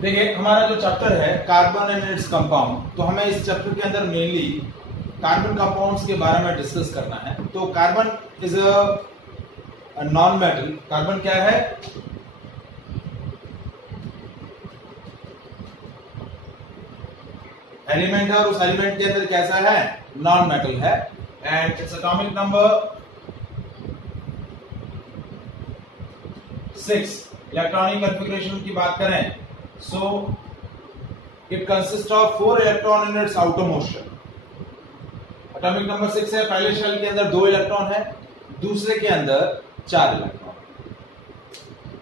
देखिए हमारा जो चैप्टर है कार्बन एंड इट्स कंपाउंड, तो हमें इस चैप्टर के अंदर मेनली कार्बन कंपाउंड्स के बारे में डिस्कस करना है। तो carbon is a non metal. Carbon क्या है? एलिमेंट है और उस एलिमेंट के अंदर कैसा है? नॉन मेटल है। And its atomic number 6। Electronic configuration की बात करें so it consist of 4 electron in its outermost shell. Atomic number 6 है। पहले शेल के अंदर 2 इलेक्ट्रॉन है, दूसरे के अंदर 4 इलेक्ट्रॉन।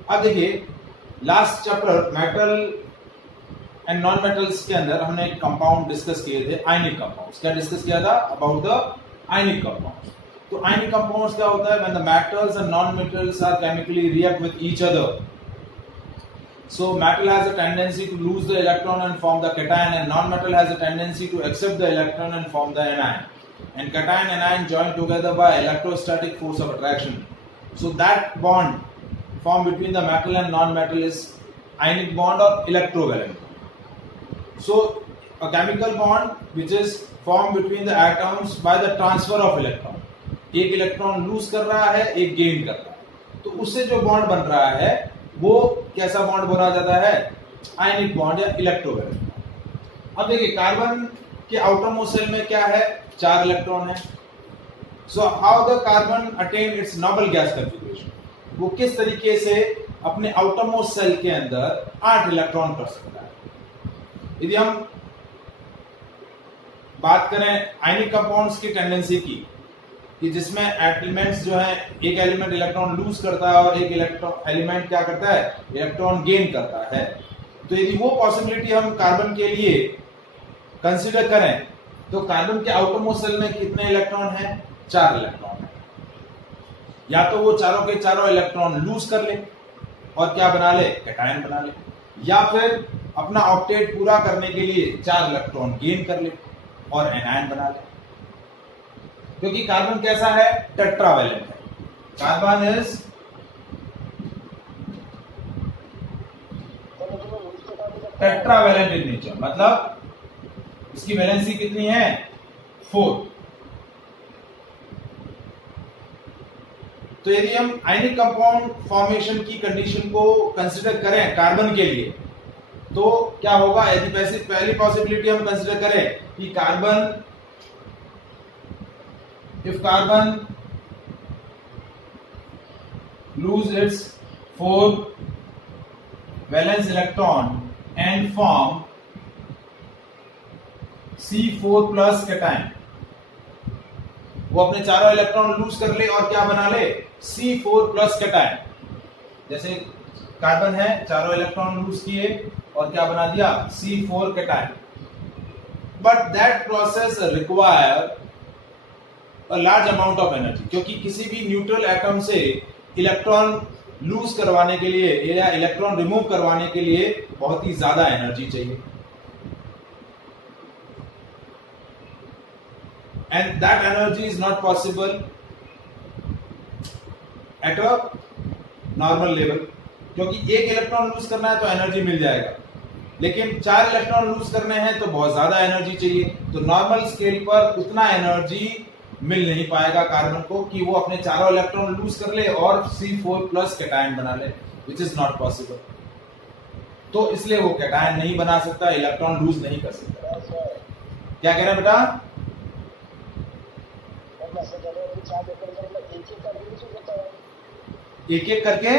अब देखिए last chapter metal and non metals के अंदर हमने एक कंपाउंड डिस्कस किए थे, आयनिक कंपाउंड्स। क्या डिस्कस किया था? About the ionic compounds. तो आयनिक कंपाउंड्स क्या होता है? When the metals and non metals are chemically react with each other, so metal has a tendency to lose the electron and form the cation, and non-metal has a tendency to accept the electron and form the anion, and cation and anion join together by electrostatic force of attraction. So that bond formed between the metal and non-metal is ionic bond or electrovalent. So a chemical bond which is formed between the atoms by the transfer of electron. एक electron lose कर रहा है, एक gain कर रहा है, तो उससे जो बॉन्ड बन रहा है वो कैसा बॉन्ड बोला जाता है? आयनिक बॉन्ड या इलेक्ट्रोवैलेंट। अब देखिए कार्बन के आउटर मोस्ट शेल में क्या है? 4 इलेक्ट्रॉन है। So how the carbon attain it's noble gas configuration? वो किस तरीके से अपने आउटर मोस्ट शेल के अंदर 8 इलेक्ट्रॉन कर सकता है? यदि हम बात करें आयनिक कंपाउंड्स की टेंडेंसी की, कि जिसमें एलिमेंट्स जो है एक एलिमेंट इलेक्ट्रॉन लूज करता है और एक इलेक्ट्रॉन एलिमेंट क्या करता है? इलेक्ट्रॉन गेन करता है। तो यदि वो पॉसिबिलिटी हम कार्बन के लिए कंसीडर करें तो कार्बन के आउटर मोस्ट शेल में कितने इलेक्ट्रॉन है? 4 इलेक्ट्रॉन है। या तो वो चारों के चारों इलेक्ट्रॉन लूज कर ले और क्या बना ले? कैटायन बना ले, या फिर अपना ऑक्टेट पूरा करने के लिए 4 इलेक्ट्रॉन गेन कर ले और एनायन बना ले। क्योंकि कार्बन कैसा है? टेट्रावैलेंट है। Carbon is tetravalent in nature, मतलब इसकी वैलेंसी कितनी है? 4। तो यदि हम आयनिक कंपाउंड फॉर्मेशन की कंडीशन को कंसीडर करें कार्बन के लिए तो क्या होगा? यदि पहली पॉसिबिलिटी हम कंसीडर करें कि carbon if carbon lose its 4 valence electron and form C4 plus cation, वो अपने चारों इलेक्ट्रॉन लूज कर ले और क्या बना ले? C4 plus cation। जैसे कार्बन है, चारों इलेक्ट्रॉन लूज किए और क्या बना दिया? C4 cation। But that process require large amount of energy, क्योंकि किसी भी न्यूट्रल एटम से इलेक्ट्रॉन लूज करवाने के लिए या इलेक्ट्रॉन रिमूव करवाने के लिए बहुत ही ज्यादा एनर्जी चाहिए, and that energy is not possible at a normal level. क्योंकि एक इलेक्ट्रॉन लूज करना है तो एनर्जी मिल जाएगा, लेकिन 4 इलेक्ट्रॉन लूज करने हैं तो बहुत ज्यादा एनर्जी चाहिए। तो नॉर्मल स्केल पर उतना एनर्जी मिल नहीं पाएगा कार्बन को कि वो अपने चारों इलेक्ट्रॉन लूज कर ले और C4 प्लस कैटायन बना ले, विच इज नॉट पॉसिबल। तो इसलिए वो कैटायन नहीं बना सकता, इलेक्ट्रॉन लूज नहीं कर सकता। क्या कह रहे हैं बेटा? एक एक करके,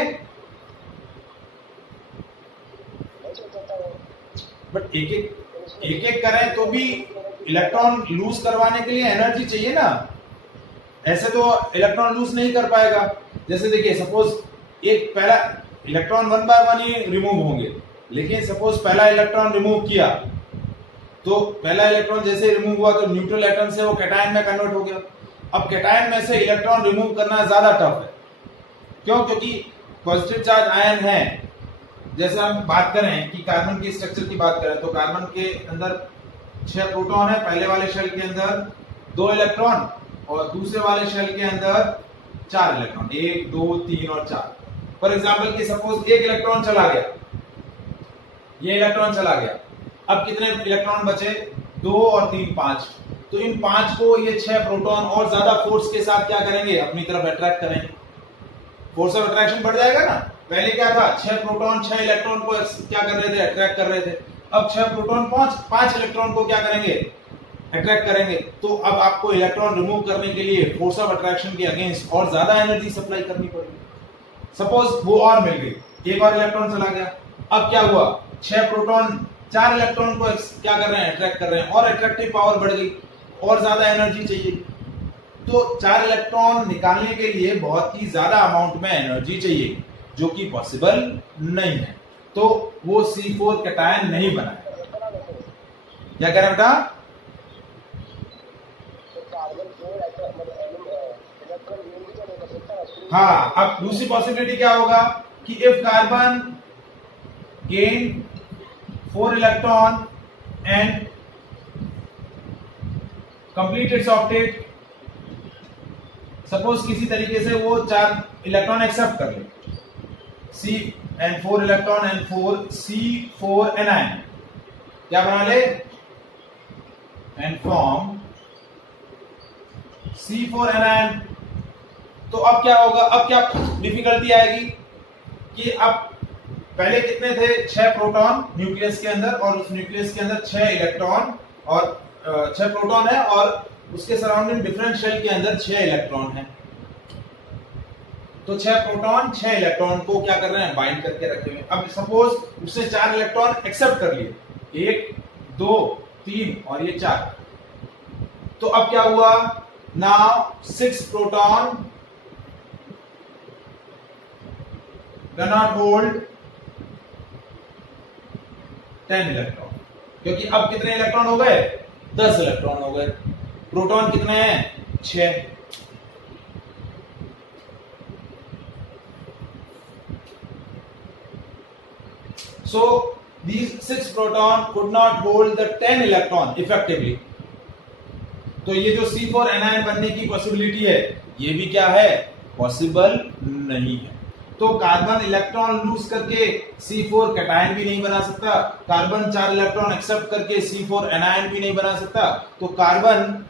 बट एक एक करें तो भी इलेक्ट्रॉन लूज करवाने के लिए एनर्जी चाहिए ना। ऐसे तो इलेक्ट्रॉन लूज नहीं कर पाएगा। जैसे देखिए सपोज एक पहला इलेक्ट्रॉन 1 बाय 1 ही रिमूव होंगे, लेकिन सपोज पहला इलेक्ट्रॉन रिमूव किया तो पहला इलेक्ट्रॉन जैसे रिमूव हुआ तो न्यूट्रल एटम से वो कैटायन में कन्वर्ट हो गया। अब कैटायन में से इलेक्ट्रॉन रिमूव करना ज्यादा टफ है। क्यों? क्योंकि पॉजिटिव चार्ज आयन है। जैसे हम बात करें कि कार्बन की स्ट्रक्चर की बात करें तो कार्बन के अंदर 6 प्रोटॉन है, पहले वाले शेल के अंदर 2 इलेक्ट्रॉन और दूसरे वाले शेल के अंदर 4 इलेक्ट्रॉन, 1 2 3 और 4। फॉर एग्जांपल कि सपोज एक इलेक्ट्रॉन चला गया ये इलेक्ट्रॉन चला गया, अब कितने इलेक्ट्रॉन बचे, 2 और 3 5। तो इन 5 को ये 6 प्रोटॉन और ज्यादा फोर्स के साथ क्या करेंगे, अपनी तरफ अट्रैक्ट करेंगे, फोर्स ऑफ अट्रैक्शन बढ़ जाएगा ना। पहले क्या था, 6 प्रोटॉन 6 इलेक्ट्रॉन को क्या कर रहे थे, अट्रैक्ट कर रहे थे। अब 6 प्रोटॉन 5 इलेक्ट्रॉन को क्या करेंगे, अट्रैक्ट करेंगे। तो अब आपको इलेक्ट्रॉन रिमूव करने के लिए फोर्स ऑफ अट्रैक्शन के अगेंस्ट और ज्यादा एनर्जी सप्लाई करनी पड़ेगी। सपोज वो और मिल गई, एक और इलेक्ट्रॉन चला गया, अब क्या हुआ, 6 प्रोटॉन 4 इलेक्ट्रॉन को क्या कर रहे हैं, अट्रैक्ट कर रहे हैं, और अट्रैक्टिव पावर बढ़ गई और ज्यादा एनर्जी चाहिए। तो 4 इलेक्ट्रॉन निकालने के लिए बहुत ही ज्यादा अमाउंट में एनर्जी चाहिए, जो कि पॉसिबल नहीं है। तो वो C4 कैटायन नहीं बना। क्या कह रहे हैं बेटा, हाँ। अब दूसरी पॉसिबिलिटी क्या होगा कि if carbon gain 4 electron and complete it's octet, suppose किसी तरीके से वो 4 इलेक्ट्रॉन एक्सेप्ट कर ले, C and 4 electron and 4 C4 anion, क्या बना ले, एंड फॉर्म C4 anion। तो अब क्या होगा, अब क्या डिफिकल्टी आएगी कि अब पहले कितने थे, 6 प्रोटॉन न्यूक्लियस के अंदर, और उस न्यूक्लियस के अंदर 6 इलेक्ट्रॉन और 6 प्रोटॉन है, और उसके सराउंडिंग डिफरेंट शेल के अंदर 6 इलेक्ट्रॉन है। तो 6 प्रोटॉन 6 इलेक्ट्रॉन को क्या कर रहे हैं, बाइंड करके रखे हुए। अब सपोज उसने 4 इलेक्ट्रॉन एक्सेप्ट कर लिए, 1 2 3 और ये 4। तो अब क्या हुआ, now 6 proton cannot hold 10 electron, क्योंकि अब कितने इलेक्ट्रॉन हो गए, 10 इलेक्ट्रॉन हो गए। प्रोटॉन कितने हैं, 6। So these 6 proton could not hold the 10 electron effectively। तो ये जो C4 anion बनने की पॉसिबिलिटी है, ये भी क्या है, पॉसिबल नहीं है। तो कार्बन इलेक्ट्रॉन लूज करके C4 कैटायन भी नहीं बना सकता, कार्बन 4 इलेक्ट्रॉन एक्सेप्ट करके C4 एनायन भी नहीं बना सकता। तो कार्बन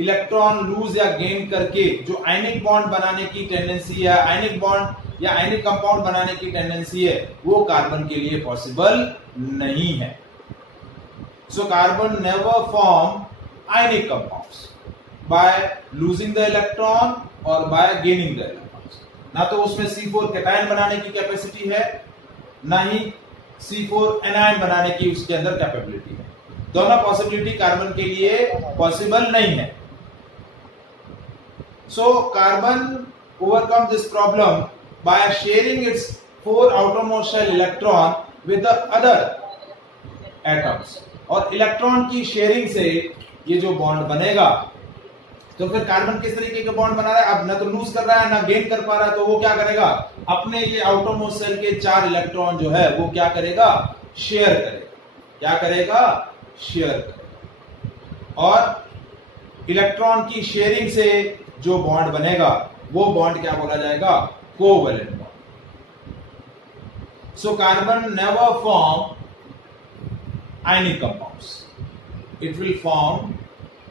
इलेक्ट्रॉन लूज या गेन करके जो आयनिक बॉन्ड बनाने की टेंडेंसी है, आयनिक बॉन्ड या आयनिक कंपाउंड बनाने की टेंडेंसी है, वो कार्बन के लिए पॉसिबल नहीं है। So carbon never form ionic compounds by losing the electron और बाय गेनिंग द इलेक्ट्रॉन। ना तो उसमें C4 कैटायन बनाने की कैपेसिटी है, ना ही C4 एनायन बनाने की उसके अंदर कैपेबिलिटी है। दोनों पॉसिबिलिटी कार्बन के लिए पॉसिबल नहीं है। So carbon overcome this problem by sharing it's 4 outermost shell electron with the other atoms. और इलेक्ट्रॉन की शेयरिंग से ये जो बॉन्ड बनेगा, तो फिर कार्बन किस तरीके का बॉन्ड बना रहा है, अब ना तो लूज कर रहा है ना गेन कर पा रहा है, तो वो क्या करेगा, अपने ये आउटरमोस्ट सेल के 4 इलेक्ट्रॉन जो है वो क्या करेगा, शेयर करेगा। क्या करेगा, शेयर करेगा। और इलेक्ट्रॉन की शेयरिंग से जो बॉन्ड बनेगा वो बॉन्ड क्या बोला जाएगा, covalent bond. So carbon never form ionic compounds, it will form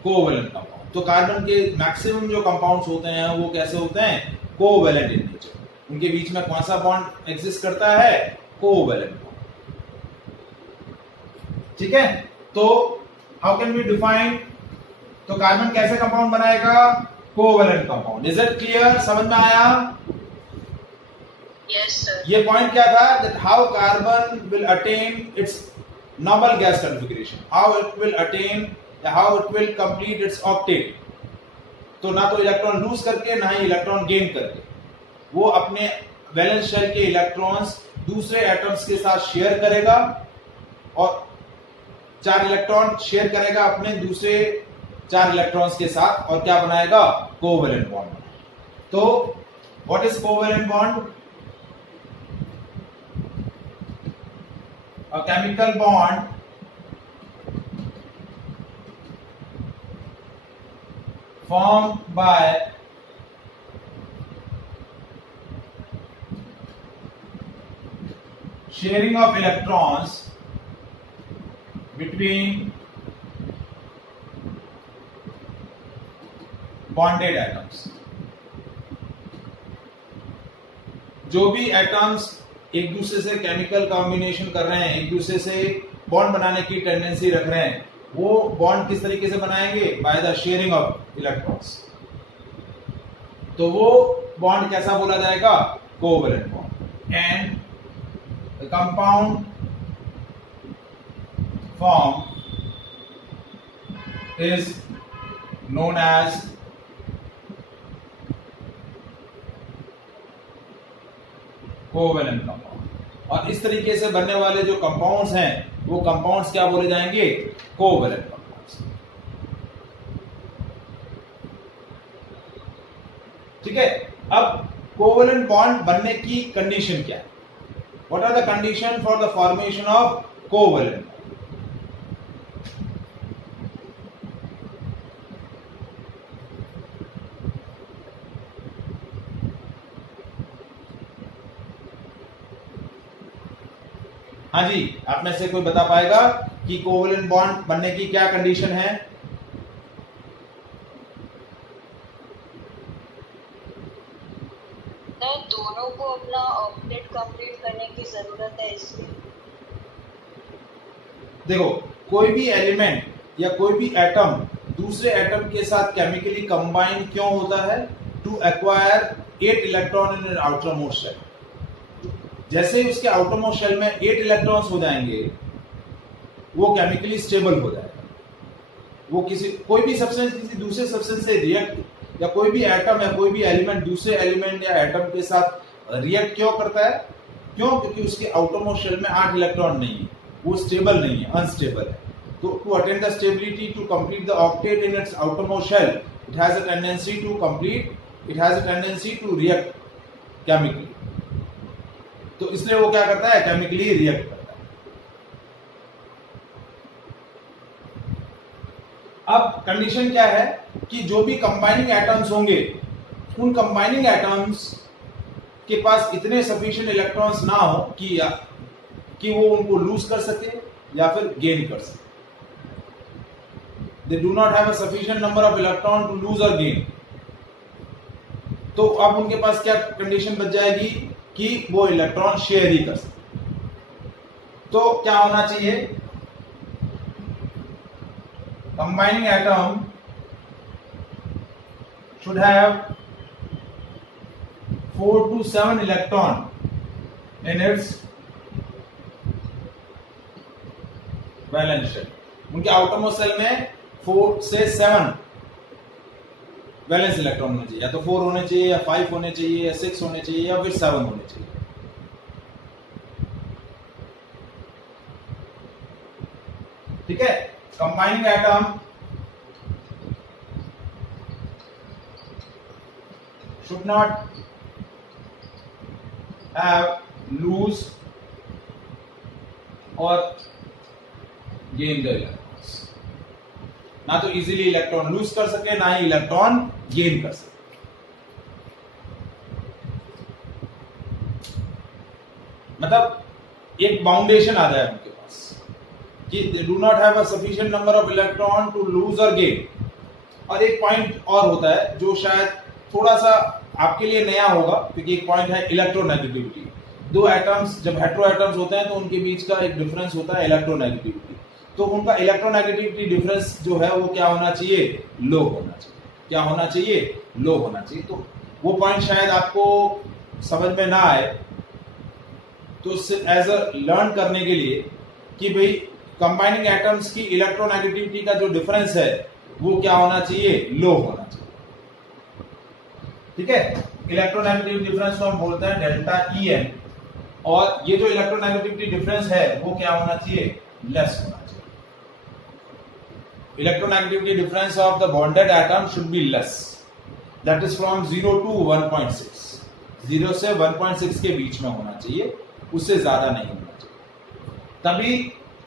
covalent compound. तो कार्बन के मैक्सिमम जो कंपाउंड्स होते हैं वो कैसे होते हैं, कोवैलेंट इन नेचर। उनके बीच में कौन सा बॉन्ड एग्जिस्ट करता है, कोवैलेंट बॉन्ड। ठीक है, तो हाउ कैन वी डिफाइन, तो कार्बन कैसे कंपाउंड बनाएगा, covalent compound. Is it clear, समझ में आया? Yes sir. ये पॉइंट क्या था, that how carbon will attain it's normal gas configuration, how it will attain, how it will complete its octet। तो ना तो इलेक्ट्रॉन लूज करके ना ही इलेक्ट्रॉन गेन करके, वो अपने वैलेंस शेल के इलेक्ट्रॉन्स दूसरे एटम्स के साथ शेयर करेगा, और 4 इलेक्ट्रॉन शेयर करेगा अपने दूसरे 4 इलेक्ट्रॉन्स के साथ, और क्या बनाएगा, कोवैलेंट बॉन्ड। तो what is covalent bond, a chemical bond formed by sharing of electrons between bonded atoms. जो भी एटम्स एक दूसरे से केमिकल कॉम्बिनेशन कर रहे हैं, एक दूसरे से बॉन्ड बनाने की टेंडेंसी रख रहे हैं, वो बॉन्ड किस तरीके से बनाएंगे? By the sharing of electrons. तो वो बॉन्ड कैसा बोला जाएगा? Covalent bond. And the compound form is known as covalent compound. और इस तरीके से बनने वाले जो कंपाउंड्स हैं वो कंपाउंड्स क्या बोले जाएंगे? Covalent compounds. ठीक है। अब कोवैलेंट बॉन्ड बनने की कंडीशन क्या है? What are the condition for the formation of covalent? हाँ जी, आप में से कोई बता पाएगा कि कोवैलेंट बॉन्ड बनने की क्या कंडीशन है? दोनों को अपना ऑक्टेट कंप्लीट करने की जरूरत है इसलिए। देखो, कोई भी एलिमेंट या कोई भी एटम दूसरे एटम के साथ केमिकली कंबाइन क्यों होता है? To acquire 8 electron in outermost shell. जैसे ही उसके आउटर मोस्ट शेल में 8 इलेक्ट्रॉन्स हो जाएंगे, वो केमिकली स्टेबल हो जाएगा। वो कोई भी सब्सटेंस किसी दूसरे सब्सटेंस से रिएक्ट, या कोई भी एटम या कोई भी एलिमेंट दूसरे एलिमेंट या एटम के साथ रिएक्ट क्यों करता है? क्यों? क्योंकि उसके आउटर मोस्ट शेल में 8 इलेक्ट्रॉन नहीं है, वो स्टेबल नहीं है, अनस्टेबल है। तो to attain the stability, to complete the octet in its outermost shell, it has a tendency to react chemically. तो इसलिए वो क्या करता है? केमिकली रिएक्ट करता है। अब कंडीशन क्या है कि जो भी कंबाइनिंग एटम्स होंगे, उन कंबाइनिंग एटम्स के पास इतने सफिशिएंट इलेक्ट्रॉन्स ना हो कि वो उनको लूज कर सके या फिर गेन कर सके। They do not have a sufficient number of electron to lose और गेन। तो अब उनके पास क्या कंडीशन बच जाएगी कि वो इलेक्ट्रॉन शेयर ही कर सकते। तो क्या होना चाहिए? Combining atom should have 4 to 7 electron in its valence shell. उनके आउटरमोस्ट शेल में 4 से 7 वैलेंस इलेक्ट्रॉन होने चाहिए। या तो 4 होने चाहिए, या 5 होने चाहिए, या 6 होने चाहिए, या फिर 7 होने चाहिए। ठीक है। Combining atom should not have lose or gain the electrons। ना तो इजीली इलेक्ट्रॉन लूज कर सके, ना ही इलेक्ट्रॉन गेन कर सके। मतलब एक बाउंडेशन आ जाए उनके पास कि they do not have a sufficient number of electron to lose और गेन। और एक पॉइंट और होता है जो शायद थोड़ा सा आपके लिए नया होगा, क्योंकि एक पॉइंट है इलेक्ट्रोनेगेटिविटी। दो एटम्स जब हेटेरो एटम्स होते हैं तो उनके बीच का एक डिफरेंस होता है इलेक्ट्रोनेगेटिविटी। तो उनका इलेक्ट्रोनेगेटिविटी डिफरेंस जो है वो क्या होना चाहिए? लो होना चाहिए। क्या होना चाहिए? लो होना चाहिए। तो वो पॉइंट शायद आपको समझ में ना आए, तो एज अ लर्न करने के लिए कि भाई कंबाइनिंग एटम्स की इलेक्ट्रोनेगेटिविटी का जो डिफरेंस है वो क्या होना चाहिए? लो होना चाहिए। ठीक है। इलेक्ट्रोनेगेटिविटी डिफरेंस को हम बोलते हैं डेल्टा EN, और ये जो इलेक्ट्रोनेगेटिविटी डिफरेंस है वो क्या होना चाहिए? लेस होना चाहिए। Electronegativity difference of the bonded atom should be less, that is from 0 to 1.6। 0 से 1.6 के बीच में होना चाहिए, उससे ज्यादा नहीं होना चाहिए। तभी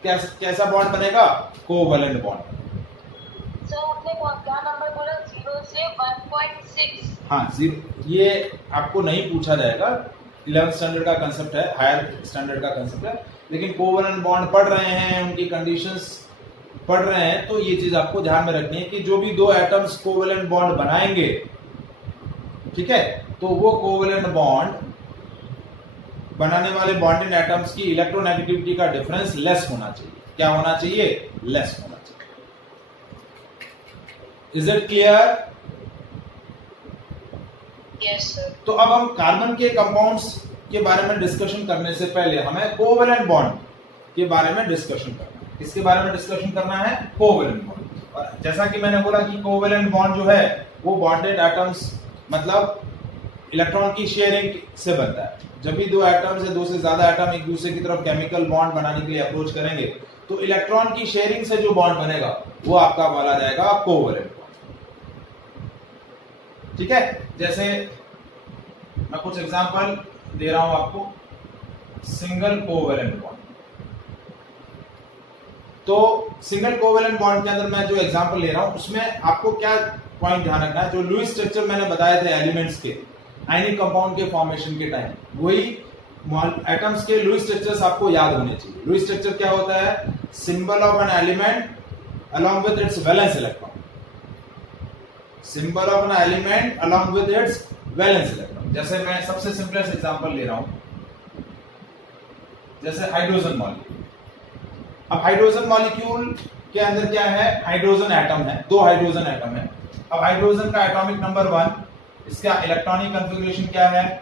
कैसा बॉन्ड बनेगा? Covalent bond. सर आपने क्या नंबर बोला? 0 से 1.6? हाँ, ये आपको नहीं पूछा जाएगा। 11th स्टैंडर्ड का कंसेप्ट है, हायर स्टैंडर्ड का कंसेप्ट है। लेकिन कोवेलेंट बॉन्ड पढ़ रहे हैं, उनकी कंडीशंस पढ़ रहे हैं, तो ये चीज आपको ध्यान में रखनी है कि जो भी दो एटम्स कोवेलेंट बॉन्ड बनाएंगे, ठीक है, तो वो कोवेलेंट बॉन्ड बनाने वाले बॉन्डिंग एटम्स की इलेक्ट्रोनेगेटिविटी का डिफरेंस लेस होना चाहिए। क्या होना चाहिए? लेस होना चाहिए। Is it clear? Yes sir. तो अब हम कार्बन के कंपाउंड्स के बारे में डिस्कशन करने से पहले हमें कोवेलेंट बॉन्ड के बारे में डिस्कशन करना है। किसके बारे में डिस्कशन करना है? Covalent bond. और जैसा कि मैंने बोला कि कोवेलेंट बॉन्ड जो है वो बॉन्डेड एटम्स मतलब इलेक्ट्रॉन की शेयरिंग से बनता है। जब भी दो एटम्स या दो से ज्यादा एटम एक दूसरे की तरफ केमिकल बॉन्ड बनाने के लिए अप्रोच करेंगे तो इलेक्ट्रॉन की शेयरिंग से जो बॉन्ड बनेगा वो आपका बोला जाएगा कोवेलेंट बॉन्ड। ठीक है, जैसे मैं कुछ एग्जांपल दे रहा हूं आपको। सिंगल कोवेलेंट बॉन्ड, तो सिंगल कोवेलेंट बॉन्ड के अंदर मैं जो एग्जांपल ले रहा हूं उसमें आपको क्या पॉइंट ध्यान रखना है, जो लुईस स्ट्रक्चर मैंने बताए थे एलिमेंट्स के आयनिक कंपाउंड के फॉर्मेशन के टाइम, वही एटम्स के लुईस स्ट्रक्चर्स आपको याद होने चाहिए। लुईस स्ट्रक्चर क्या होता है? Symbol of an element along with its valence electron. Symbol of an element along with its valence electron. जैसे मैं सबसे सिंपलेस्ट एग्जांपल ले रहा हूं, जैसे हाइड्रोजन मॉलिक्यूल। अब हाइड्रोजन मॉलिक्यूल के अंदर क्या है? हाइड्रोजन एटम है, दो हाइड्रोजन एटम है। अब हाइड्रोजन का एटॉमिक नंबर 1, इसका इलेक्ट्रॉनिक कॉन्फ़िगरेशन क्या है?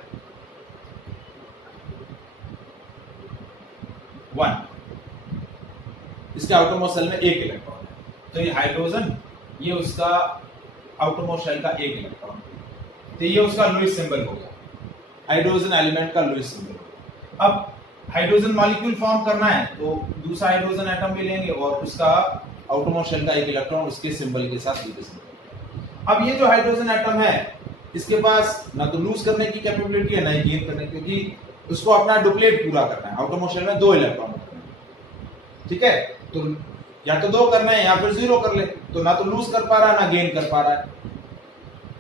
1। इसके आउटरमोस्ट शेल में एक इलेक्ट्रॉन है, तो ये हाइड्रोजन, ये उसका आउटरमोस्ट शेल का एक इलेक्ट्रॉन, तो ये उसका लुईस सिंबल हो गया, हाइड्रोजन एलिमेंट का लुईस सिंबल हो गया। अब हाइड्रोजन मॉलिक्यूल फॉर्म करना है तो दूसरा हाइड्रोजन एटम भी लेंगे और उसका आउटरमोस्ट शेल का एक इलेक्ट्रॉन उसके सिंबल के साथ रिप्रेजेंट। अब ये जो हाइड्रोजन एटम है इसके पास ना तो लूज करने की कैपेबिलिटी है ना ही गेन करने की, क्योंकि उसको अपना डुप्लीट पूरा करना है। आउटरमोस्ट शेल में 2 इलेक्ट्रॉन होते हैं, ठीक है, तो या तो 2 करना है या फिर 0 कर ले, तो ना तो लूज कर पा रहा है ना गेन कर पा रहा है।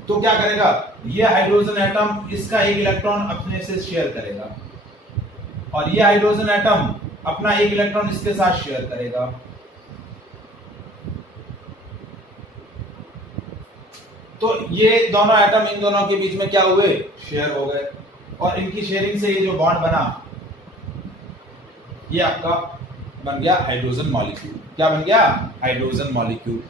तो क्या करेगा? ये हाइड्रोजन एटम इसका एक इलेक्ट्रॉन अपने से शेयर करेगा और ये हाइड्रोजन एटम अपना एक इलेक्ट्रॉन इसके साथ शेयर करेगा। तो ये दोनों एटम इन दोनों के बीच में क्या हुए? शेयर हो गए, और इनकी शेयरिंग से ये जो बॉन्ड बना ये आपका बन गया हाइड्रोजन मॉलिक्यूल। क्या बन गया? Hydrogen molecule.